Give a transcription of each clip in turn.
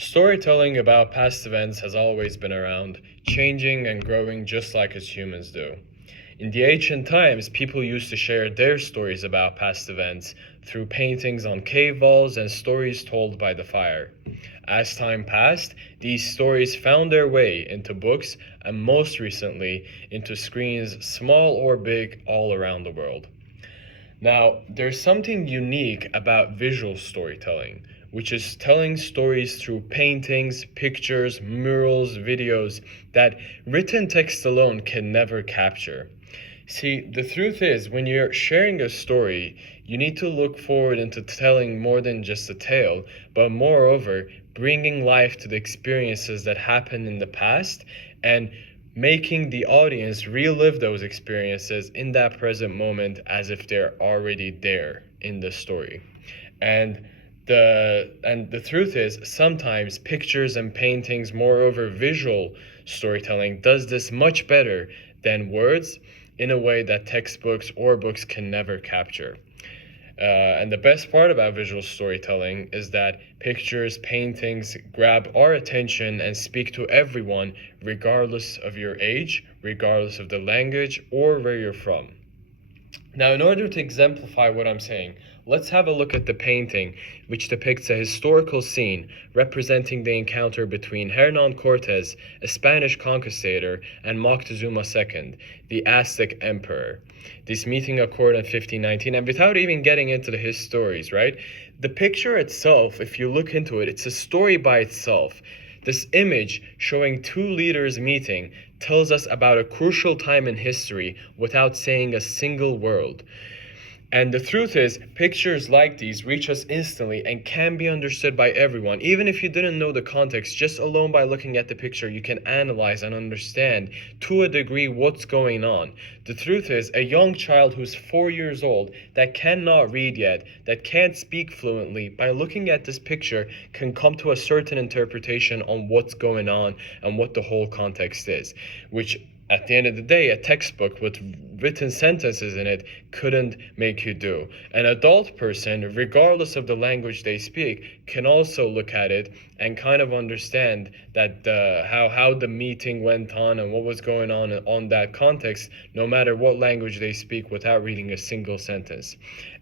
Storytelling about past events has always been around, changing and growing just like as humans do. In the ancient times, people used to share their stories about past events through paintings on cave walls and stories told by the fire. As time passed, these stories found their way into books and most recently into screens, small or big, all around the world. Now, there's something unique about visual storytelling, which is telling stories through paintings, pictures, murals, videos that written text alone can never capture. See, the truth is, when you're sharing a story, you need to look forward into telling more than just a tale, but moreover, bringing life to the experiences that happened in the past and making the audience relive those experiences in that present moment as if they're already there in the story. And the truth is, sometimes pictures and paintings, moreover visual storytelling, does this much better than words in a way that textbooks or books can never capture. And the best part about visual storytelling is that pictures, paintings grab our attention and speak to everyone, regardless of your age, regardless of the language, or where you're from. Now, in order to exemplify what I'm saying, let's have a look at the painting, which depicts a historical scene representing the encounter between Hernan Cortes, a Spanish conquistador, and Moctezuma II, the Aztec emperor. This meeting occurred in 1519, and without even getting into the histories, right? The picture itself, if you look into it, it's a story by itself. This image showing two leaders meeting tells us about a crucial time in history without saying a single word. And the truth is, pictures like these reach us instantly and can be understood by everyone. Even if you didn't know the context, just alone by looking at the picture, you can analyze and understand to a degree what's going on. The truth is, a young child who's 4 years old that cannot read yet, that can't speak fluently, by looking at this picture can come to a certain interpretation on what's going on and what the whole context is, which at the end of the day, a textbook with written sentences in it couldn't make you do. An adult person, regardless of the language they speak, can also look at it and kind of understand that how the meeting went on and what was going on that context, no matter what language they speak, without reading a single sentence.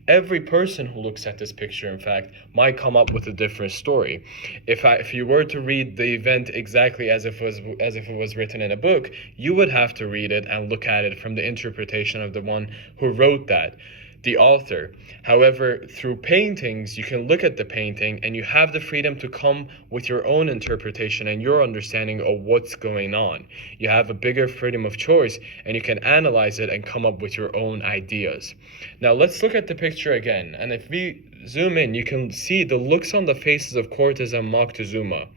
Every person who looks at this picture, in fact, might come up with a different story. If you were to read the event exactly as if it was written in a book, you would have to read it and look at it from the interpretation of the one who wrote that, the author. However, through paintings, you can look at the painting and you have the freedom to come with your own interpretation and your understanding of what's going on. You have a bigger freedom of choice and you can analyze it and come up with your own ideas. Now let's look at the picture again, and if we zoom in, you can see the looks on the faces of Cortes and Moctezuma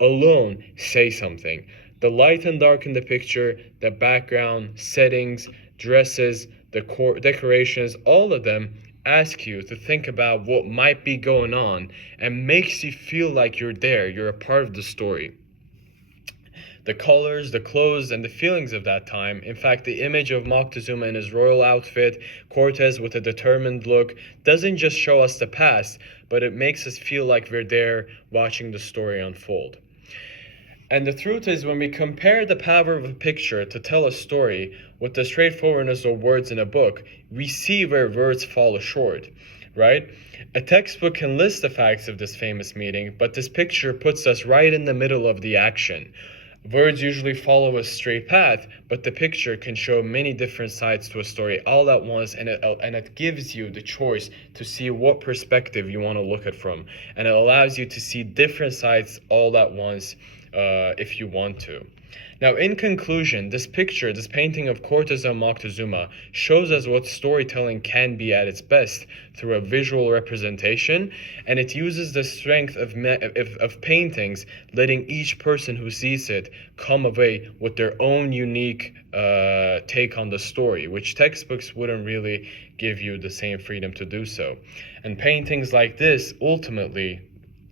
alone say something. The light and dark in the picture, the background, settings, dresses, the decorations, all of them ask you to think about what might be going on and makes you feel like you're there, you're a part of the story. The colors, the clothes, and the feelings of that time. In fact, the image of Moctezuma in his royal outfit, Cortes with a determined look, doesn't just show us the past, but it makes us feel like we're there watching the story unfold. And the truth is, when we compare the power of a picture to tell a story with the straightforwardness of words in a book, we see where words fall short, right? A textbook can list the facts of this famous meeting, but this picture puts us right in the middle of the action. Words usually follow a straight path, but the picture can show many different sides to a story all at once, and it gives you the choice to see what perspective you want to look at from. And it allows you to see different sides all at once if you want to. Now, in conclusion, this painting of Cortes and Moctezuma shows us what storytelling can be at its best through a visual representation, and it uses the strength of paintings, letting each person who sees it come away with their own unique take on the story, which textbooks wouldn't really give you the same freedom to do so. And paintings like this ultimately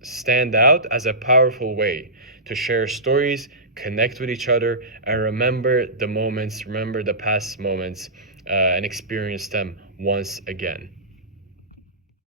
stand out as a powerful way to share stories, connect with each other, and remember the past moments, and experience them once again.